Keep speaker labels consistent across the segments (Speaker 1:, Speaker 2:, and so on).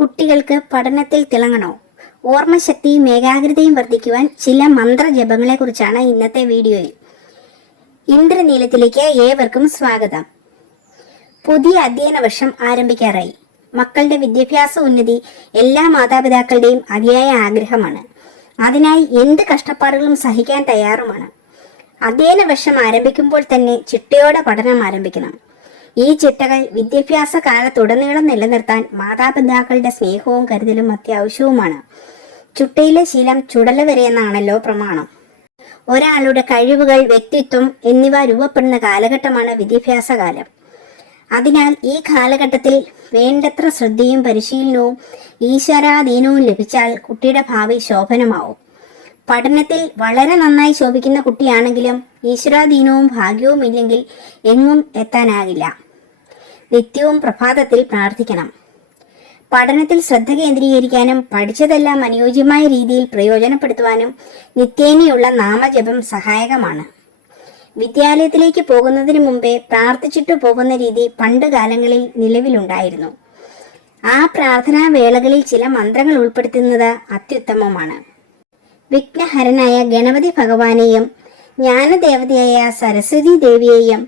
Speaker 1: കുട്ടികൾക്ക് പഠനത്തിൽ തിളങ്ങണോ? ഓർമ്മശക്തിയും ഏകാഗ്രതയും വർദ്ധിക്കുവാൻ ചില മന്ത്രജപങ്ങളെക്കുറിച്ചാണ് ഇന്നത്തെ വീഡിയോയിൽ. ഇന്ദ്രനീലത്തിലേക്ക് ഏവർക്കും സ്വാഗതം. പുതിയ അധ്യയന വർഷം ആരംഭിക്കാറായി. മക്കളുടെ വിദ്യാഭ്യാസ ഉന്നതി എല്ലാ മാതാപിതാക്കളുടെയും അതിയായ ആഗ്രഹമാണ്. അതിനായി എന്ത് കഷ്ടപ്പാടുകളും സഹിക്കാൻ തയ്യാറുമാണ്. അധ്യയന വർഷം ആരംഭിക്കുമ്പോൾ തന്നെ ചിട്ടയോടെ പഠനം ആരംഭിക്കണം. ഈ ചിട്ടകൾ വിദ്യാഭ്യാസ കാലത്തുടനീളം നിലനിർത്താൻ മാതാപിതാക്കളുടെ സ്നേഹവും കരുതലും അത്യാവശ്യവുമാണ്. ചുട്ടയിലെ ശീലം ചുടല വരെ എന്നാണല്ലോ പ്രമാണം. ഒരാളുടെ കഴിവുകൾ വ്യക്തിത്വം എന്നിവ രൂപപ്പെടുന്ന കാലഘട്ടമാണ് വിദ്യാഭ്യാസ കാലം. അതിനാൽ ഈ കാലഘട്ടത്തിൽ വേണ്ടത്ര ശ്രദ്ധയും പരിശീലനവും ഈശ്വരാധീനവും ലഭിച്ചാൽ കുട്ടിയുടെ ഭാവി ശോഭനമാവും. പഠനത്തിൽ വളരെ നന്നായി ശോഭിക്കുന്ന കുട്ടിയാണെങ്കിലും ഈശ്വരാധീനവും ഭാഗ്യവും ഇല്ലെങ്കിൽ എങ്ങും എത്താനാകില്ല. നിത്യവും പ്രഭാതത്തിൽ പ്രാർത്ഥിക്കണം. പഠനത്തിൽ ശ്രദ്ധ കേന്ദ്രീകരിക്കാനും പഠിച്ചതെല്ലാം അനുയോജ്യമായ രീതിയിൽ പ്രയോജനപ്പെടുത്തുവാനും നിത്യേനയുള്ള നാമജപം സഹായകമാണ്. വിദ്യാലയത്തിലേക്ക് പോകുന്നതിന് മുമ്പേ പ്രാർത്ഥിച്ചിട്ട് പോകുന്ന രീതി പണ്ട് കാലങ്ങളിൽ നിലവിലുണ്ടായിരുന്നു. ആ പ്രാർത്ഥനാ വേളകളിൽ ചില മന്ത്രങ്ങൾ ഉൾപ്പെടുത്തുന്നത് അത്യുത്തമമാണ്. വിഘ്നഹരനായ ഗണപതി ഭഗവാനെയും ജ്ഞാനദേവതയായ സരസ്വതി ദേവിയെയും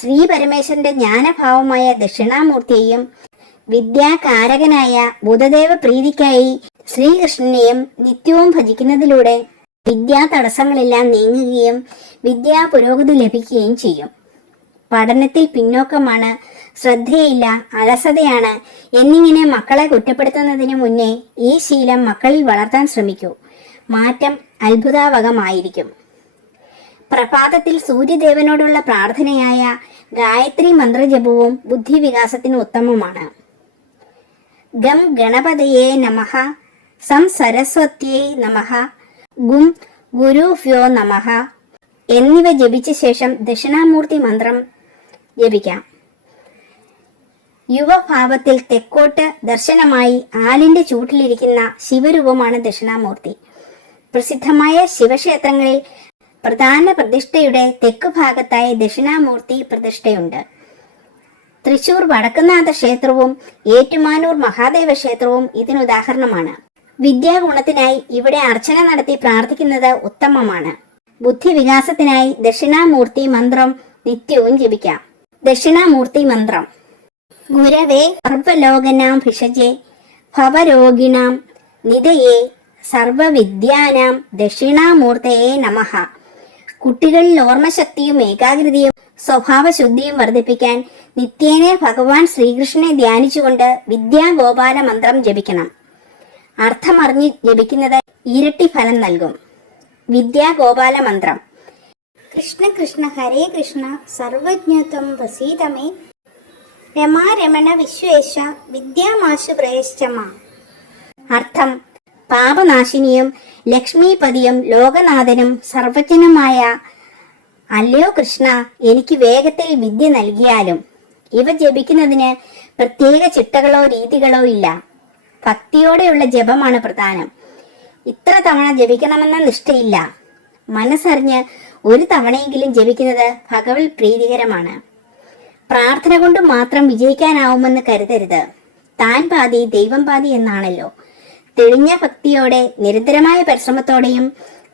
Speaker 1: ശ്രീ പരമേശ്വരന്റെ ജ്ഞാനഭാവമായ ദക്ഷിണാമൂർത്തിയെയും വിദ്യാകാരകനായ ബുധദേവ പ്രീതിക്കായി ശ്രീകൃഷ്ണനെയും നിത്യവും ഭജിക്കുന്നതിലൂടെ വിദ്യാ തടസ്സങ്ങളെല്ലാം നീങ്ങുകയും വിദ്യാ പുരോഗതി ലഭിക്കുകയും ചെയ്യും. പഠനത്തിൽ പിന്നോക്കമാണ് ശ്രദ്ധയില്ല അലസതയാണ് എന്നിങ്ങനെ മക്കളെ കുറ്റപ്പെടുത്തുന്നതിന് മുന്നേ ഈ ശീലം മക്കളിൽ വളർത്താൻ ശ്രമിക്കൂ. മാറ്റം അത്ഭുതാവകമായിരിക്കും. പ്രഭാതത്തിൽ സൂര്യദേവനോടുള്ള പ്രാർത്ഥനയായ ഗായത്രി മന്ത്രജപവും ബുദ്ധിവികാസത്തിന് ഉത്തമമാണ്. ഗം ഗണപതയെ നമഃ സം സരസ്വത്യേ നമഃ ഗും ഗുരുഭ്യോ നമഃ എന്നിവ ജപിച്ച ശേഷം ദക്ഷിണാമൂർത്തി മന്ത്രം ജപിക്കാം. യുവഭാവത്തിൽ തെക്കോട്ട് ദർശനമായി ആലിന്റെ ചൂട്ടിലിരിക്കുന്ന ശിവരൂപമാണ് ദക്ഷിണാമൂർത്തി. പ്രസിദ്ധമായ ശിവക്ഷേത്രങ്ങളിൽ പ്രധാന പ്രതിഷ്ഠയുടെ തെക്കു ഭാഗത്തായി ദക്ഷിണാമൂർത്തി പ്രതിഷ്ഠയുണ്ട്. തൃശൂർ വടക്കുന്നാഥ ക്ഷേത്രവും ഏറ്റുമാനൂർ മഹാദേവ ക്ഷേത്രവും ഇതിനുദാഹരണമാണ് വിദ്യാഗുണത്തിനായി ഇവിടെ അർച്ചന നടത്തി പ്രാർത്ഥിക്കുന്നത് ഉത്തമമാണ്. ബുദ്ധിവികാസത്തിനായി ദക്ഷിണാമൂർത്തി മന്ത്രം നിത്യവും ജപിക്കാം. ദക്ഷിണാമൂർത്തി മന്ത്രം. ഗുരവേ സർവലോകനാം ഭിഷജെ ഭവരോഗിണാം നിതയെ സർവവിദ്യാനാം ദക്ഷിണാമൂർത്തയെ നമഹ കുട്ടികളിൽ ഓർമ്മശക്തിയും ഏകാഗ്രതയും സ്വഭാവശുദ്ധിയും വർദ്ധിപ്പിക്കാൻ നിത്യേനെ ഭഗവാൻ ശ്രീകൃഷ്ണനെ ധ്യാനിച്ചുകൊണ്ട് വിദ്യാഗോപാല മന്ത്രം ജപിക്കണം. അർത്ഥമറിഞ്ഞ് ജപിക്കുന്നത് ഇരട്ടി ഫലം നൽകും. വിദ്യാഗോപാല മന്ത്രം. കൃഷ്ണ കൃഷ്ണ ഹരേ കൃഷ്ണ സർവജ്ഞത്വം വസീതമേ. രമാരമണ വിശ്വേശ വിദ്യാമാശു പ്രയശ്ചമാ അർത്ഥം പാപനാശിനിയും ലക്ഷ്മീപതിയും ലോകനാഥനും സർവജ്ഞനുമായ അല്ലയോ കൃഷ്ണ എനിക്ക് വേഗത്തിൽ വിദ്യ നൽകിയാലും ഇവ ജപിക്കുന്നതിന് പ്രത്യേക ചിട്ടകളോ രീതികളോ ഇല്ല. ഭക്തിയോടെയുള്ള ജപമാണ് പ്രധാനം. ഇത്ര തവണ ജപിക്കണമെന്ന നിഷ്ഠയില്ല. മനസ്സറിഞ്ഞ് ഒരു തവണയെങ്കിലും ജപിക്കുന്നത് ഭഗവത് പ്രീതികരമാണ്. പ്രാർത്ഥന കൊണ്ട് മാത്രം വിജയിക്കാനാവുമെന്ന് കരുതരുത്. താൻ പാതി ദൈവം പാതി എന്നാണല്ലോ. തെളിഞ്ഞ ഭക്തിയോടെ നിരന്തരമായ പരിശ്രമത്തോടെയും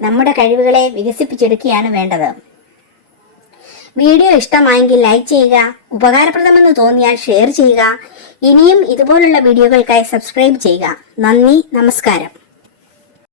Speaker 1: നമ്മുടെ കഴിവുകളെ വികസിപ്പിച്ചെടുക്കുകയാണ് വേണ്ടത്. വീഡിയോ ഇഷ്ടമായെങ്കിൽ ലൈക്ക് ചെയ്യുക ഉപകാരപ്രദമെന്ന് തോന്നിയാൽ ഷെയർ ചെയ്യുക ഇനിയും ഇതുപോലുള്ള വീഡിയോകൾക്കായി സബ്സ്ക്രൈബ് ചെയ്യുക. നന്ദി നമസ്കാരം.